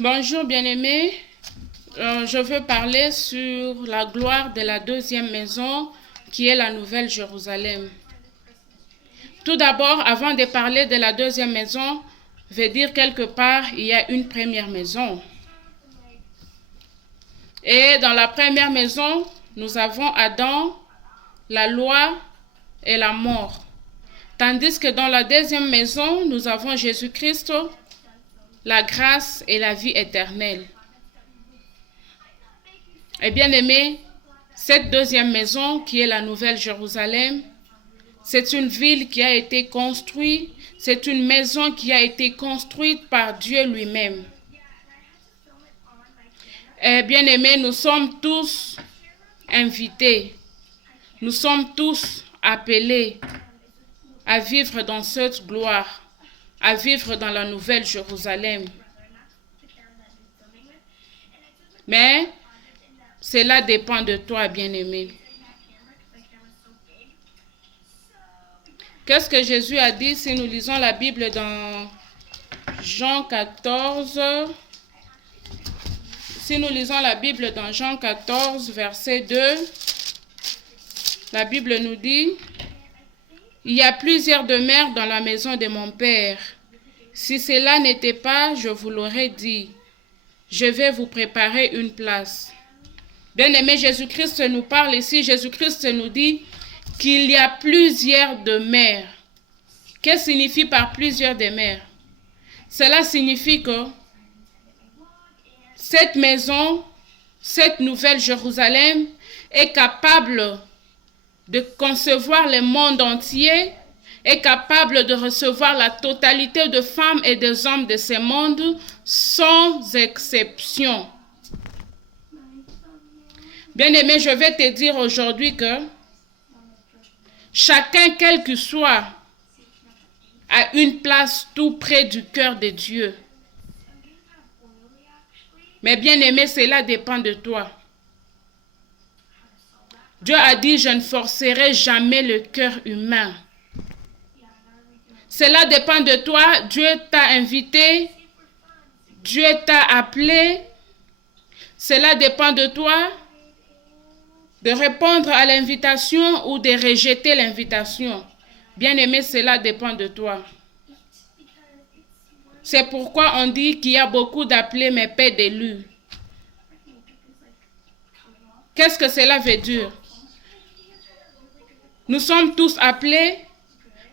Bonjour bien-aimés. Je veux parler sur la gloire de la deuxième maison qui est la Nouvelle Jérusalem. Tout d'abord, avant de parler de la deuxième maison, je vais dire quelque part, il y a une première maison. Et dans la première maison, nous avons Adam, la loi et la mort. Tandis que dans la deuxième maison, nous avons Jésus-Christ, la grâce et la vie éternelle. Et bien aimé, cette deuxième maison qui est la Nouvelle Jérusalem, c'est une ville qui a été construite, c'est une maison qui a été construite par Dieu lui-même. Et bien aimé, nous sommes tous invités, nous sommes tous appelés à vivre dans cette gloire, à vivre dans la Nouvelle Jérusalem. Mais cela dépend de toi, bien-aimé. Qu'est-ce que Jésus a dit si nous lisons la Bible dans Jean 14? Si nous lisons la Bible dans Jean 14, verset 2, la Bible nous dit: il y a plusieurs demeures dans la maison de mon Père. Si cela n'était pas, je vous l'aurais dit. Je vais vous préparer une place. Bien-aimé, Jésus-Christ nous parle ici. Jésus-Christ nous dit qu'il y a plusieurs demeures. Qu'est-ce que signifie par plusieurs demeures? Cela signifie que cette maison, cette nouvelle Jérusalem est capable de concevoir le monde entier, est capable de recevoir la totalité de femmes et des hommes de ce monde sans exception. Bien-aimé, je vais te dire aujourd'hui que chacun, quel que soit, a une place tout près du cœur de Dieu. Mais bien-aimé, cela dépend de toi. Dieu a dit: je ne forcerai jamais le cœur humain. Cela dépend de toi. Dieu t'a invité. Dieu t'a appelé. Cela dépend de toi de répondre à l'invitation ou de rejeter l'invitation. Bien-aimé, cela dépend de toi. C'est pourquoi on dit qu'il y a beaucoup d'appelés mais peu d'élus. Qu'est-ce que cela veut dire? Nous sommes tous appelés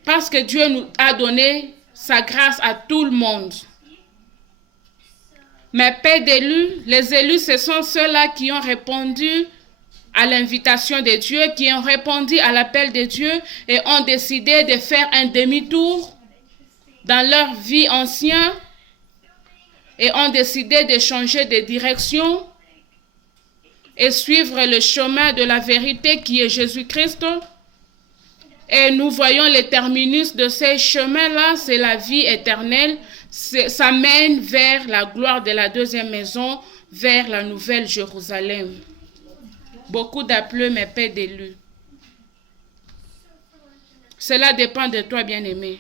parce que Dieu nous a donné sa grâce à tout le monde. Mais peu d'élus, les élus, ce sont ceux-là qui ont répondu à l'invitation de Dieu, qui ont répondu à l'appel de Dieu et ont décidé de faire un demi-tour dans leur vie ancienne et ont décidé de changer de direction et suivre le chemin de la vérité qui est Jésus-Christ. Et nous voyons le terminus de ces chemins-là, c'est la vie éternelle. Ça mène vers la gloire de la deuxième maison, vers la nouvelle Jérusalem. Beaucoup d'appelés, mais peu d'élus. Cela dépend de toi, bien-aimé.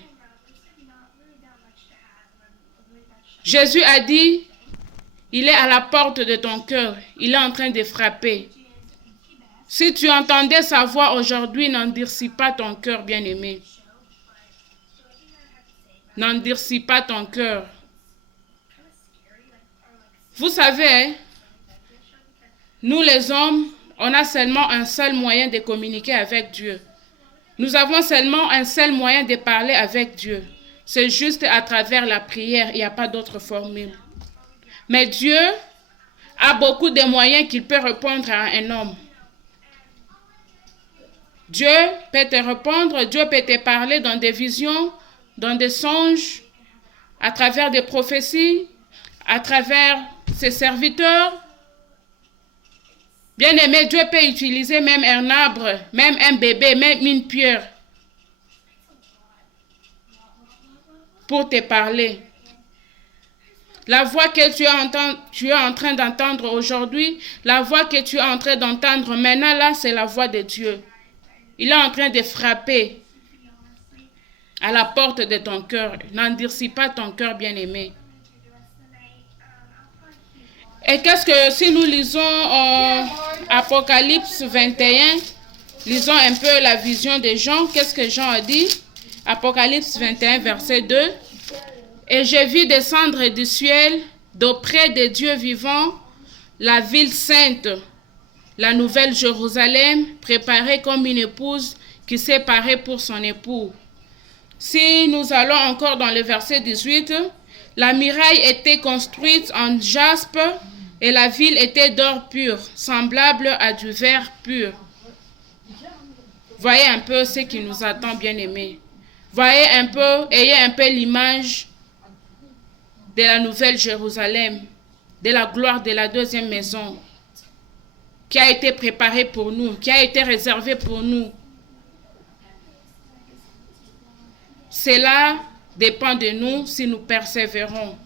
Jésus a dit, il est à la porte de ton cœur. Il est en train de frapper. Si tu entendais sa voix aujourd'hui, n'endurcis pas ton cœur, bien-aimé. N'endurcis pas ton cœur. Vous savez, nous les hommes, on a seulement un seul moyen de communiquer avec Dieu. Nous avons seulement un seul moyen de parler avec Dieu. C'est juste à travers la prière, il n'y a pas d'autre formule. Mais Dieu a beaucoup de moyens qu'il peut répondre à un homme. Dieu peut te répondre, Dieu peut te parler dans des visions, dans des songes, à travers des prophéties, à travers ses serviteurs. Bien-aimé, Dieu peut utiliser même un arbre, même un bébé, même une pierre pour te parler. La voix que tu es en train d'entendre aujourd'hui, la voix que tu es en train d'entendre maintenant là, c'est la voix de Dieu. Il est en train de frapper à la porte de ton cœur. N'endurcis pas ton cœur, bien-aimé. Et qu'est-ce que si nous lisons Apocalypse 21, lisons un peu la vision de Jean, qu'est-ce que Jean a dit? Apocalypse 21, verset 2. Et j'ai vu descendre du ciel, d'auprès des dieux vivants, la ville sainte, la nouvelle Jérusalem, préparée comme une épouse qui s'est parée pour son époux. Si nous allons encore dans le verset 18, la muraille était construite en jaspe et la ville était d'or pur, semblable à du verre pur. Voyez un peu ce qui nous attend, bien-aimés. Voyez un peu, ayez un peu l'image de la nouvelle Jérusalem, de la gloire de la deuxième maison, qui a été préparée pour nous, qui a été réservée pour nous. Cela dépend de nous si nous persévérons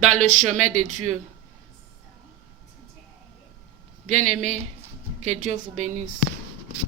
dans le chemin de Dieu. Bien-aimés, que Dieu vous bénisse.